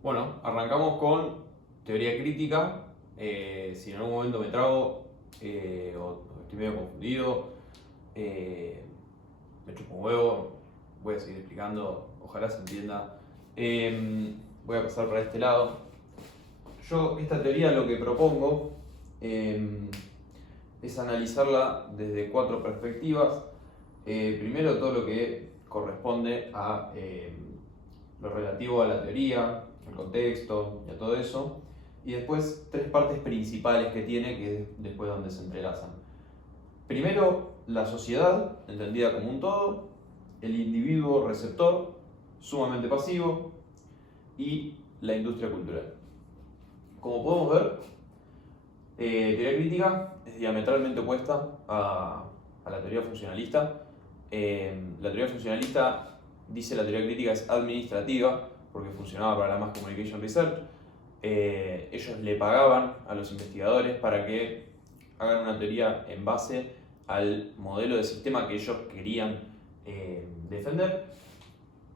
Bueno, arrancamos con teoría crítica. Si en algún momento me trago o estoy medio confundido, me chupo un huevo, voy a seguir explicando, ojalá se entienda. Voy a pasar para este lado. Yo esta teoría lo que propongo es analizarla desde cuatro perspectivas. Primero todo lo que corresponde a lo relativo a la teoría, el contexto y a todo eso. Y después tres partes principales que tiene, que es después donde se entrelazan. Primero, la sociedad, entendida como un todo, el individuo receptor, sumamente pasivo, y la industria cultural. Como podemos ver, teoría crítica es diametralmente opuesta a la teoría funcionalista. La teoría funcionalista dice la teoría crítica es administrativa, porque funcionaba para la Mass Communication Research. Ellos le pagaban a los investigadores para que hagan una teoría en base al modelo de sistema que ellos querían defender.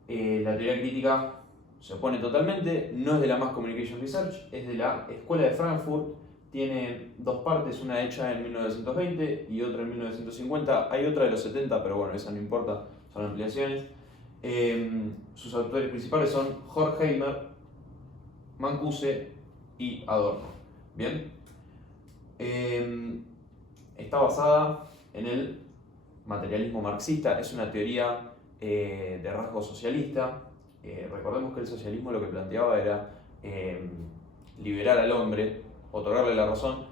La teoría crítica se opone totalmente, no es de la Mass Communication Research, es de la Escuela de Frankfurt. Tiene dos partes, una hecha en 1920 y otra en 1950. Hay otra de los 70, pero bueno, esa no importa, son ampliaciones. Sus autores principales son Horkheimer, Mancuso y Adorno. Bien. Está basada en el materialismo marxista, es una teoría de rasgo socialista. Recordemos que el socialismo lo que planteaba era liberar al hombre, otorgarle la razón,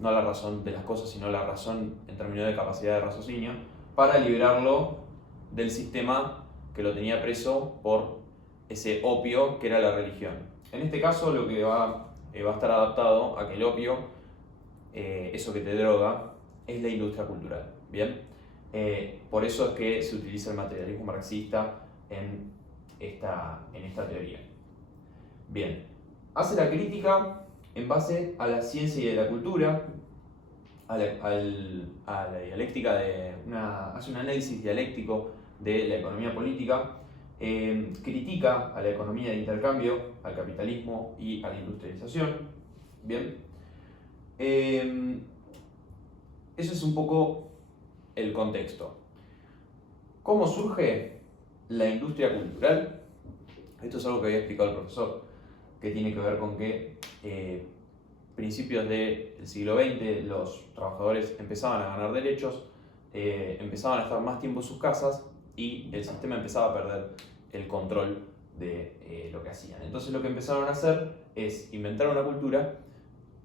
no la razón de las cosas, sino la razón en términos de capacidad de raciocinio, para liberarlo del sistema que lo tenía preso por ese opio que era la religión. En este caso lo que va a estar adaptado a que el opio, eso que te droga, es la industria cultural. Bien, por eso es que se utiliza el materialismo marxista en esta teoría. Bien, hace la crítica en base a la ciencia y de la cultura, a la dialéctica hace un análisis dialéctico de la economía política, critica a la economía de intercambio, al capitalismo y a la industrialización. Bien, eso es un poco el contexto. ¿Cómo surge la industria cultural? Esto es algo que había explicado el profesor, que tiene que ver con que principios del siglo XX los trabajadores empezaban a ganar derechos, empezaban a estar más tiempo en sus casas y el sistema empezaba a perder el control de lo que hacían. Entonces lo que empezaron a hacer es inventar una cultura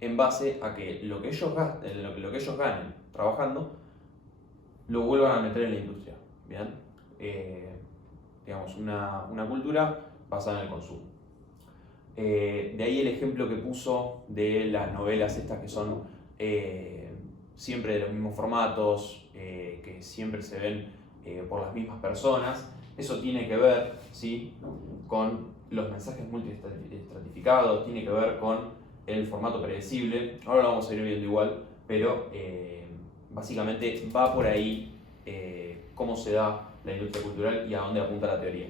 en base a que lo que ellos ganen trabajando lo vuelvan a meter en la industria. ¿Bien? Digamos, una cultura basada en el consumo. De ahí el ejemplo que puso de las novelas estas que son siempre de los mismos formatos, que siempre se ven por las mismas personas. Eso tiene que ver, ¿sí?, con los mensajes multiestratificados, tiene que ver con el formato predecible. Ahora lo vamos a ir viendo igual, pero básicamente va por ahí cómo se da la industria cultural y a dónde apunta la teoría.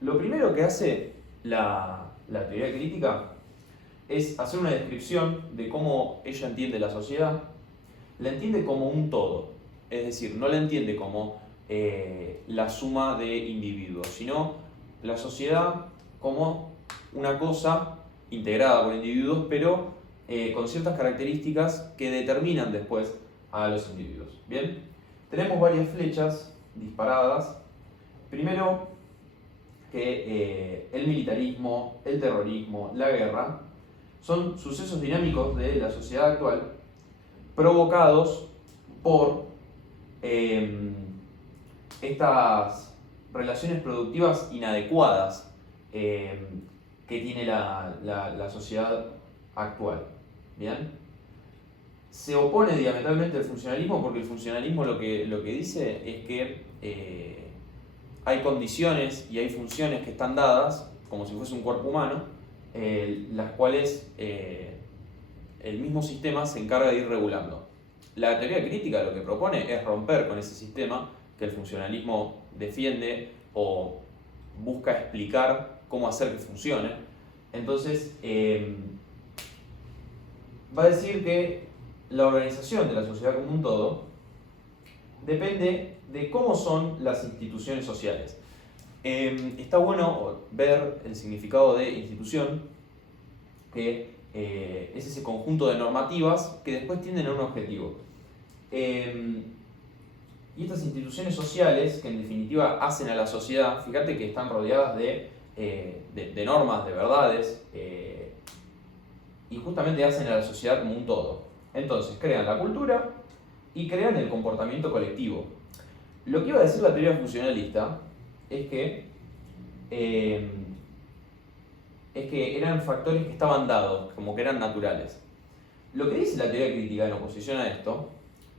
Lo primero que hace la teoría crítica es hacer una descripción de cómo ella entiende la sociedad. La entiende como un todo, es decir, no la entiende como la suma de individuos, sino la sociedad como una cosa integrada por individuos, pero con ciertas características que determinan después a los individuos. Bien, tenemos varias flechas disparadas. Primero, que el militarismo, el terrorismo, la guerra son sucesos dinámicos de la sociedad actual provocados por estas relaciones productivas inadecuadas que tiene la sociedad actual. ¿Bien? Se opone diametralmente al funcionalismo porque el funcionalismo lo que dice es que hay condiciones y hay funciones que están dadas, como si fuese un cuerpo humano, las cuales el mismo sistema se encarga de ir regulando. La teoría crítica lo que propone es romper con ese sistema que el funcionalismo defiende o busca explicar cómo hacer que funcione. Entonces, va a decir que la organización de la sociedad como un todo depende de cómo son las instituciones sociales. Está bueno ver el significado de institución, que es ese conjunto de normativas que después tienden a un objetivo. Y estas instituciones sociales, que en definitiva hacen a la sociedad, fíjate que están rodeadas de normas, de verdades, y justamente hacen a la sociedad como un todo. Entonces, crean la cultura y crean el comportamiento colectivo. Lo que iba a decir la teoría funcionalista es que eran factores que estaban dados, como que eran naturales. Lo que dice la teoría crítica en oposición a esto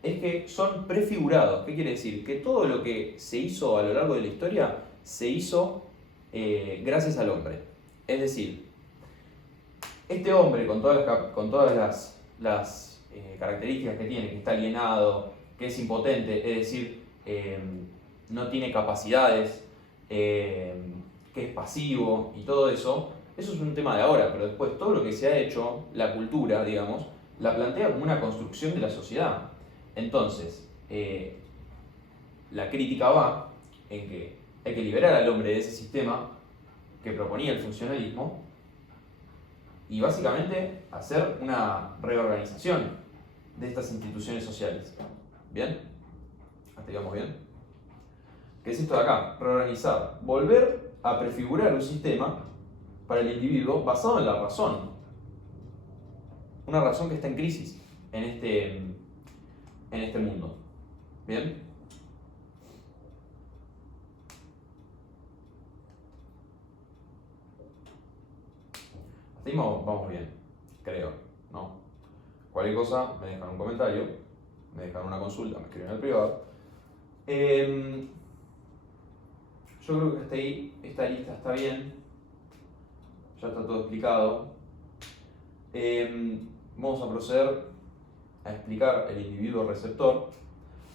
es que son prefigurados. ¿Qué quiere decir? Que todo lo que se hizo a lo largo de la historia se hizo gracias al hombre. Es decir, este hombre con todas las características que tiene, que está alienado, que es impotente, es decir, no tiene capacidades, que es pasivo y todo eso, eso es un tema de ahora, pero después todo lo que se ha hecho, la cultura, digamos, la plantea como una construcción de la sociedad. Entonces, la crítica va en que hay que liberar al hombre de ese sistema que proponía el funcionalismo y básicamente hacer una reorganización de estas instituciones sociales. ¿Bien? ¿Hasta ahí vamos bien? ¿Qué es esto de acá? Reorganizar. Volver a prefigurar un sistema para el individuo basado en la razón. Una razón que está en crisis en este mundo. ¿Bien? Hasta ahí vamos bien, creo, ¿no? Cualquier cosa me dejan un comentario, me dejan una consulta, me escriben al privado. Yo creo que hasta ahí esta lista está bien, ya está todo explicado. Vamos a proceder a explicar el individuo receptor.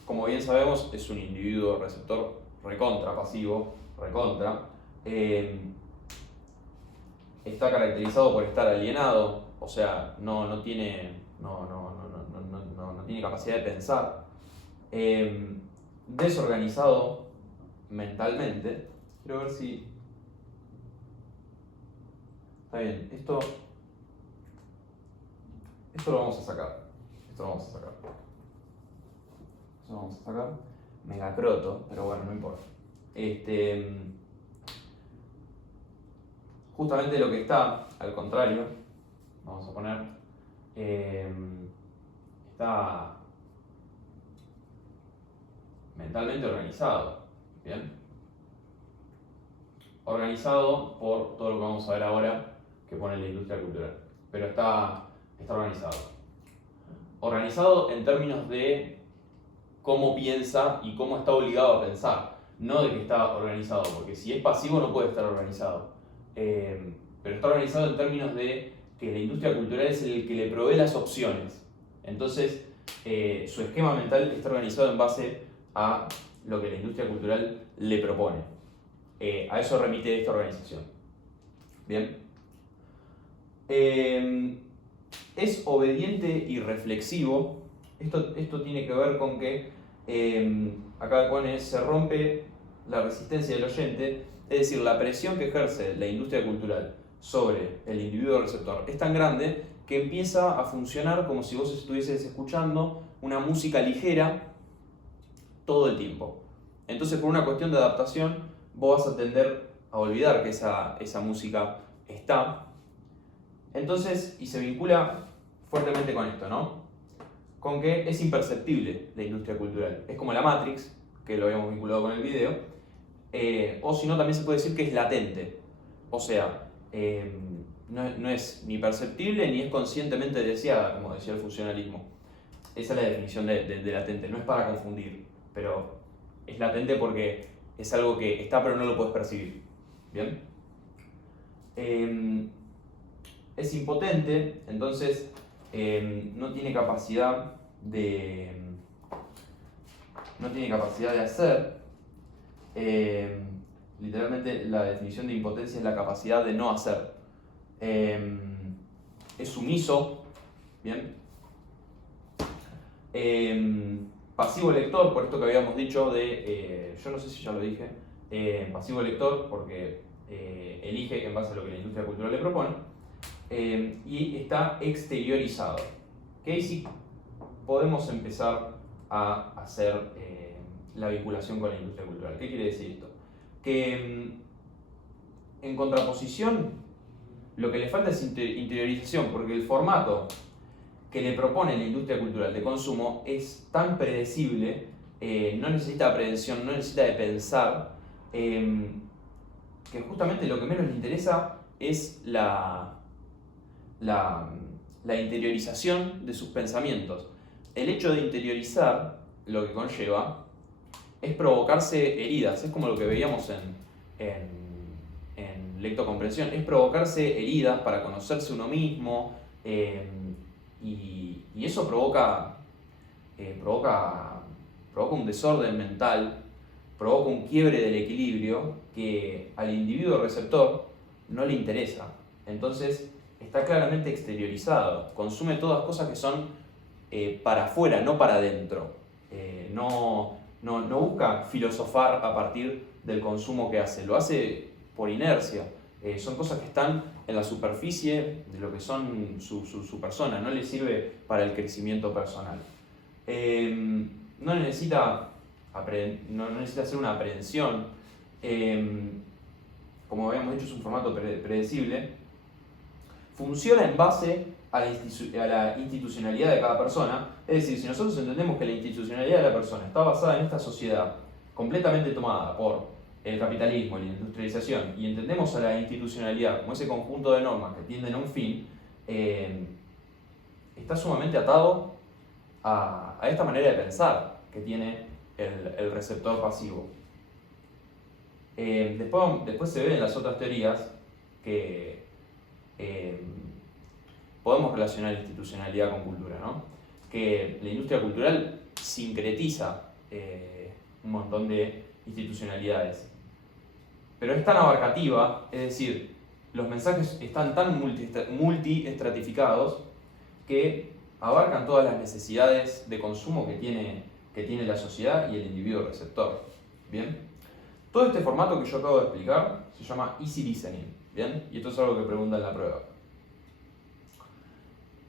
Como bien sabemos, es un individuo receptor recontra pasivo, recontra. Está caracterizado por estar alienado, o sea, no tiene capacidad de pensar. Desorganizado mentalmente. Quiero ver si... Está bien, esto lo vamos a sacar. Esto lo vamos a sacar. Megacroto, pero bueno, no importa. Justamente lo que está, al contrario, vamos a poner, está mentalmente organizado. ¿Bien? Organizado por todo lo que vamos a ver ahora que pone la industria cultural. Pero está organizado. Organizado en términos de cómo piensa y cómo está obligado a pensar. No de que está organizado, porque si es pasivo no puede estar organizado. Pero está organizado en términos de que la industria cultural es el que le provee las opciones. Entonces, su esquema mental está organizado en base a lo que la industria cultural le propone. A eso remite esta organización. Bien. Es obediente y reflexivo. Esto tiene que ver con que acá pone se rompe la resistencia del oyente, es decir, la presión que ejerce la industria cultural sobre el individuo receptor es tan grande que empieza a funcionar como si vos estuvieses escuchando una música ligera todo el tiempo. Entonces, por una cuestión de adaptación, vos vas a tender a olvidar que esa música está. Entonces, y se vincula fuertemente con esto, ¿no? Con que es imperceptible la industria cultural. Es como la Matrix, que lo habíamos vinculado con el video, o si no, también se puede decir que es latente. O sea, no es ni perceptible ni es conscientemente deseada, como decía el funcionalismo. Esa es la definición de latente, no es para confundir, pero es latente porque es algo que está pero no lo puedes percibir. ¿Bien? Es impotente, entonces no tiene capacidad de hacer, literalmente la definición de impotencia es la capacidad de no hacer. Es sumiso, ¿bien? Pasivo lector, por esto que habíamos dicho yo no sé si ya lo dije, pasivo lector porque elige en base a lo que la industria cultural le propone, y está exteriorizado. Que ahí sí podemos empezar a hacer la vinculación con la industria cultural. ¿Qué quiere decir esto? Que en contraposición, lo que le falta es interiorización, porque el formato que le propone la industria cultural de consumo es tan predecible, no necesita aprehensión, no necesita de pensar, que justamente lo que menos le interesa es la interiorización de sus pensamientos. El hecho de interiorizar lo que conlleva es provocarse heridas, es como lo que veíamos en lectocomprensión, es provocarse heridas para conocerse uno mismo, y eso provoca un desorden mental, provoca un quiebre del equilibrio que al individuo receptor no le interesa. Entonces está claramente exteriorizado, consume todas cosas que son para afuera, no para adentro. No busca filosofar a partir del consumo que hace, lo hace por inercia. Son cosas que están en la superficie de lo que son su persona, no le sirve para el crecimiento personal. No necesita hacer una aprehensión. Como habíamos dicho, es un formato predecible. Funciona en base a la institucionalidad de cada persona. Es decir, si nosotros entendemos que la institucionalidad de la persona está basada en esta sociedad completamente tomada por el capitalismo y la industrialización, y entendemos a la institucionalidad como ese conjunto de normas que tienden a un fin, está sumamente atado a esta manera de pensar que tiene el receptor pasivo. Después se ve en las otras teorías que podemos relacionar institucionalidad con cultura, ¿no? Que la industria cultural sincretiza un montón de institucionalidades, pero es tan abarcativa, es decir, los mensajes están tan multiestratificados que abarcan todas las necesidades de consumo que tiene la sociedad y el individuo receptor. ¿Bien? Todo este formato que yo acabo de explicar se llama easy listening. ¿Bien? Y esto es algo que preguntan en la prueba.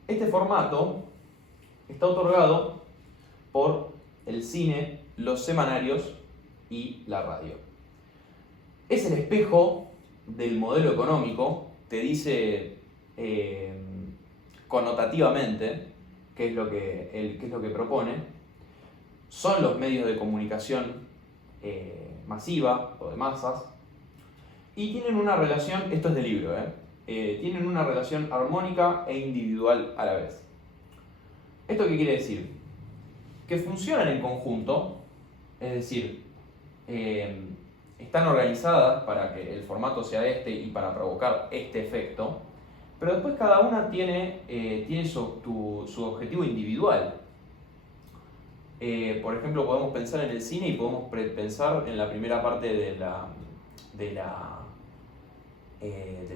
Este formato está otorgado por el cine, los semanarios y la radio. Es el espejo del modelo económico, te dice connotativamente qué es lo que propone. Son los medios de comunicación masiva o de masas, y tienen una relación, esto es del libro, tienen una relación armónica e individual a la vez. ¿Esto qué quiere decir? Que funcionan en conjunto, es decir, están organizadas para que el formato sea este y para provocar este efecto, pero después cada una tiene su objetivo individual. Por ejemplo, podemos pensar en el cine y podemos pensar en la primera parte del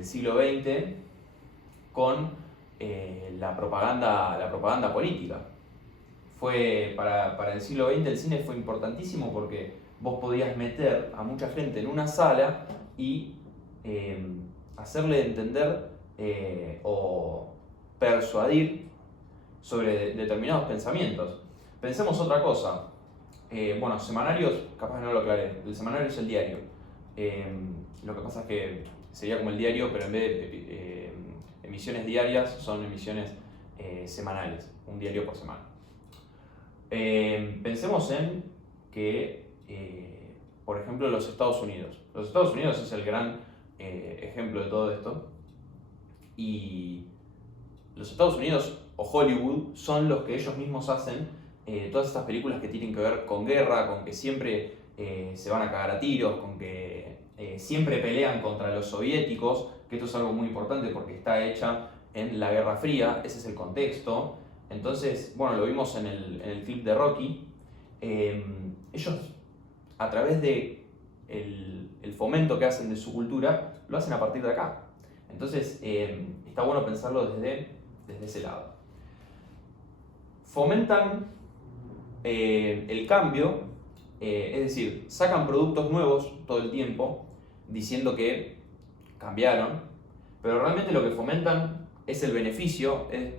siglo XX con la propaganda política. Para el siglo XX el cine fue importantísimo porque vos podías meter a mucha gente en una sala y hacerle entender o persuadir sobre determinados pensamientos. Pensemos otra cosa. Semanarios, capaz que no lo aclaré. El semanario es el diario. Lo que pasa es que sería como el diario, pero en vez de emisiones diarias, son emisiones semanales. Un diario por semana. Pensemos en que, por ejemplo, los Estados Unidos. Los Estados Unidos es el gran ejemplo de todo esto. Y los Estados Unidos o Hollywood son los que ellos mismos hacen todas estas películas que tienen que ver con guerra, con que siempre se van a cagar a tiros, con que siempre pelean contra los soviéticos, que esto es algo muy importante porque está hecha en la Guerra Fría, ese es el contexto. Entonces, lo vimos en el clip de Rocky. Ellos, a través de el fomento que hacen de su cultura, lo hacen a partir de acá. Entonces, está bueno pensarlo desde ese lado. Fomentan el cambio, es decir, sacan productos nuevos todo el tiempo, diciendo que cambiaron, pero realmente lo que fomentan es el beneficio. El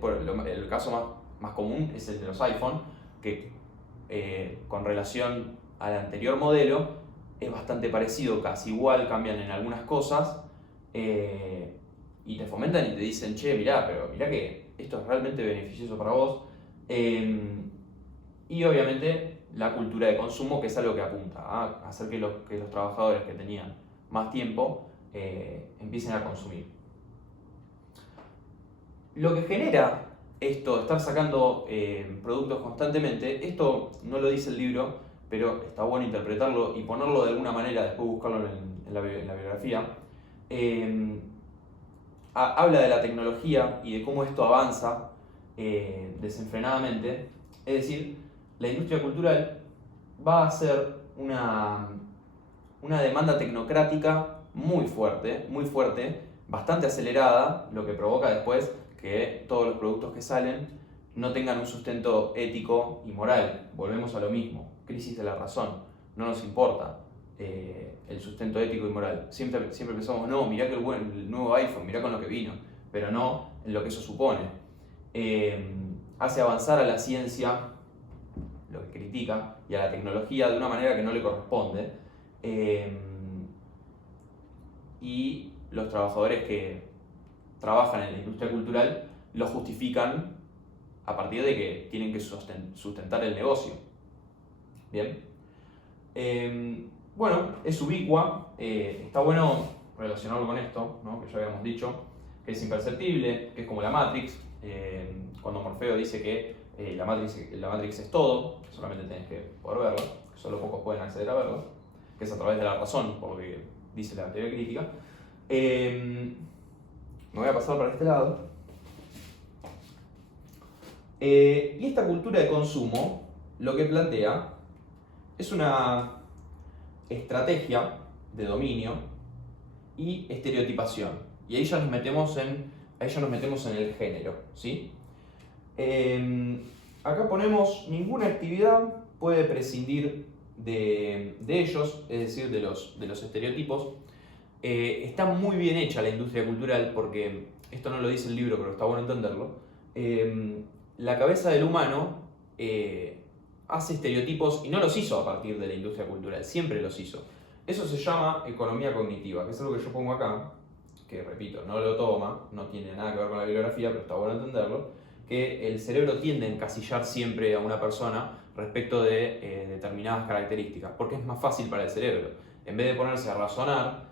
caso más común es el de los iPhone, que con relación al anterior modelo es bastante parecido, casi igual, cambian en algunas cosas, y te fomentan y te dicen, che, mirá que esto es realmente beneficioso para vos. Y obviamente la cultura de consumo, que es algo que apunta a hacer que los trabajadores que tenían más tiempo empiecen a consumir. Lo que genera esto, estar sacando productos constantemente, esto no lo dice el libro, pero está bueno interpretarlo y ponerlo de alguna manera, después buscarlo en la biografía. Habla de la tecnología y de cómo esto avanza desenfrenadamente. Es decir, la industria cultural va a ser una demanda tecnocrática muy fuerte, bastante acelerada, lo que provoca después que todos los productos que salen no tengan un sustento ético y moral. Volvemos a lo mismo, crisis de la razón, no nos importa el sustento ético y moral. Siempre pensamos, no, mirá que el nuevo iPhone, mirá con lo que vino, pero no en lo que eso supone. Hace avanzar a la ciencia, lo que critica, y a la tecnología de una manera que no le corresponde. Y los trabajadores que trabajan en la industria cultural lo justifican a partir de que tienen que sustentar el negocio. Bien. Bueno, es ubicua, está bueno relacionarlo con esto, ¿no? Que ya habíamos dicho, que es imperceptible, que es como la Matrix, cuando Morfeo dice que la Matrix es todo, que solamente tenés que poder verlo, que solo pocos pueden acceder a verlo, que es a través de la razón, por lo que dice la teoría crítica. Me voy a pasar para este lado. Y esta cultura de consumo lo que plantea es una estrategia de dominio y estereotipación. Y ahí ya nos metemos en el género, ¿sí? Acá ponemos: ninguna actividad puede prescindir de ellos, es decir, de los estereotipos. Está muy bien hecha la industria cultural, porque esto no lo dice el libro, pero está bueno entenderlo. La cabeza del humano hace estereotipos y no los hizo a partir de la industria cultural, siempre los hizo. Eso se llama economía cognitiva, que es algo que yo pongo acá, que repito, no lo toma, no tiene nada que ver con la bibliografía, pero está bueno entenderlo, que el cerebro tiende a encasillar siempre a una persona respecto de determinadas características, porque es más fácil para el cerebro. En vez de ponerse a razonar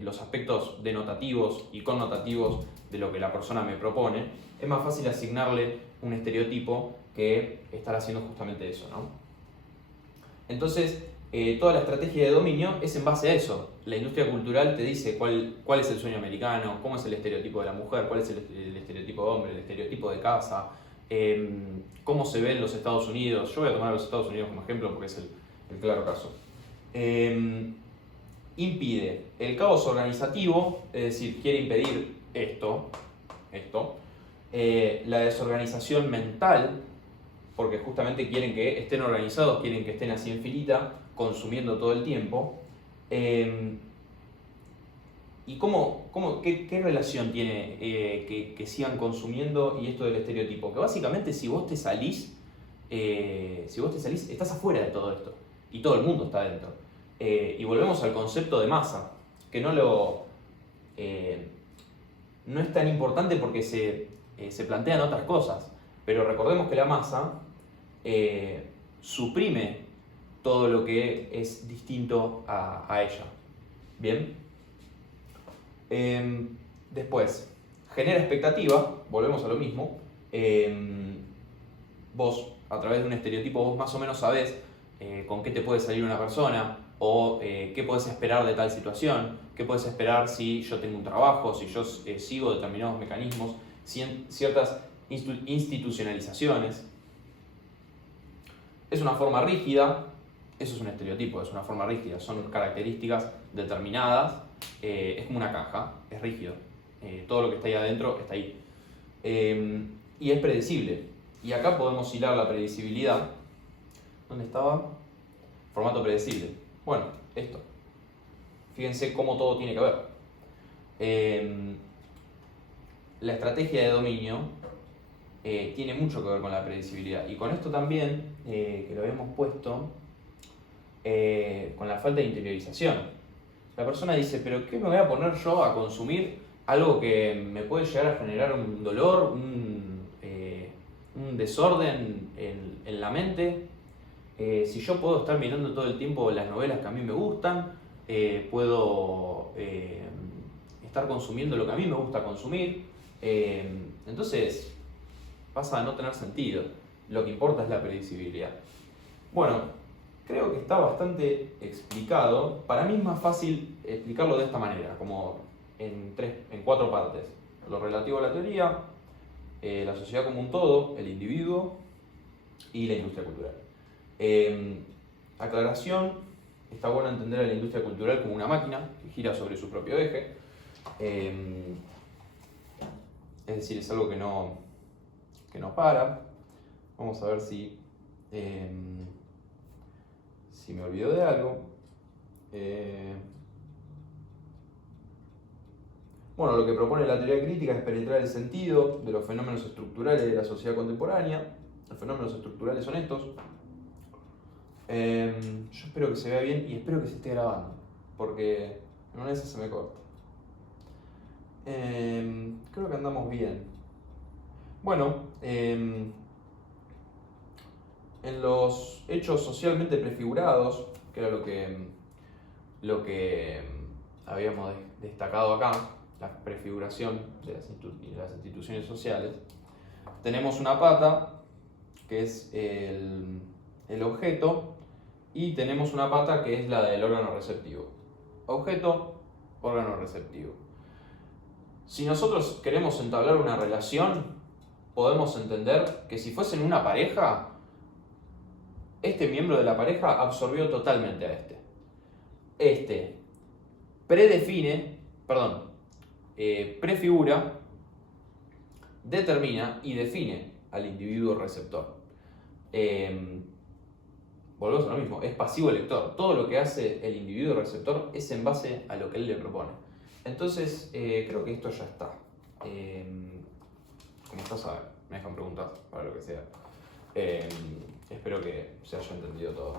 los aspectos denotativos y connotativos de lo que la persona me propone, es más fácil asignarle un estereotipo que estar haciendo justamente eso, ¿no? Entonces, toda la estrategia de dominio es en base a eso. La industria cultural te dice cuál es el sueño americano, cómo es el estereotipo de la mujer, cuál es el estereotipo de hombre, el estereotipo de casa, cómo se ve en los Estados Unidos. Yo voy a tomar a los Estados Unidos como ejemplo porque es el claro caso. Impide el caos organizativo, es decir, quiere impedir esto, la desorganización mental, porque justamente quieren que estén organizados, quieren que estén así en filita, consumiendo todo el tiempo. ¿Y qué relación tiene que sigan consumiendo y esto del estereotipo? Que básicamente si vos te salís, estás afuera de todo esto, y todo el mundo está dentro. Y volvemos al concepto de masa, que no es tan importante porque se plantean otras cosas, pero recordemos que la masa suprime todo lo que es distinto a ella. ¿Bien? Después, genera expectativa, volvemos a lo mismo. Vos, a través de un estereotipo, vos más o menos sabés con qué te puede salir una persona, o qué podés esperar de tal situación, qué podés esperar si yo tengo un trabajo, si yo sigo determinados mecanismos, ciertas institucionalizaciones. Es una forma rígida, eso es un estereotipo, es una forma rígida, son características determinadas, es como una caja, es rígido. Todo lo que está ahí adentro está ahí. Y es predecible. Y acá podemos hilar la predecibilidad. ¿Dónde estaba? Formato predecible. Bueno, esto. Fíjense cómo todo tiene que ver. La estrategia de dominio tiene mucho que ver con la predecibilidad. Y con esto también, que lo habíamos puesto, con la falta de interiorización. La persona dice, pero ¿qué me voy a poner yo a consumir algo que me puede llegar a generar un dolor, un desorden en la mente? Si yo puedo estar mirando todo el tiempo las novelas que a mí me gustan, puedo estar consumiendo lo que a mí me gusta consumir, entonces pasa a no tener sentido. Lo que importa es la predecibilidad. Bueno, creo que está bastante explicado. Para mí es más fácil explicarlo de esta manera, como en 4 partes. Lo relativo a la teoría, la sociedad como un todo, el individuo y la industria cultural. Aclaración, está bueno entender a la industria cultural como una máquina que gira sobre su propio eje. Es decir, es algo que no para. Vamos a ver si me olvido de algo. Bueno, lo que propone la teoría crítica es penetrar el sentido de los fenómenos estructurales de la sociedad contemporánea. Los fenómenos estructurales son estos. Yo espero que se vea bien y espero que se esté grabando, porque en una de esas se me corta. Creo que andamos bien. Bueno, en los hechos socialmente prefigurados, que era lo que habíamos destacado acá, la prefiguración de las instituciones sociales, tenemos una pata, que es el objeto, y tenemos una pata que es la del órgano receptivo. Objeto, órgano receptivo. Si nosotros queremos entablar una relación, podemos entender que si fuesen una pareja, este miembro de la pareja absorbió totalmente a este. Este prefigura, determina y define al individuo receptor. Volvemos a lo mismo, es pasivo lector. Todo lo que hace el individuo receptor es en base a lo que él le propone. Entonces, creo que esto ya está. Como ya saben, me dejan preguntas para lo que sea. Espero que se haya entendido todo.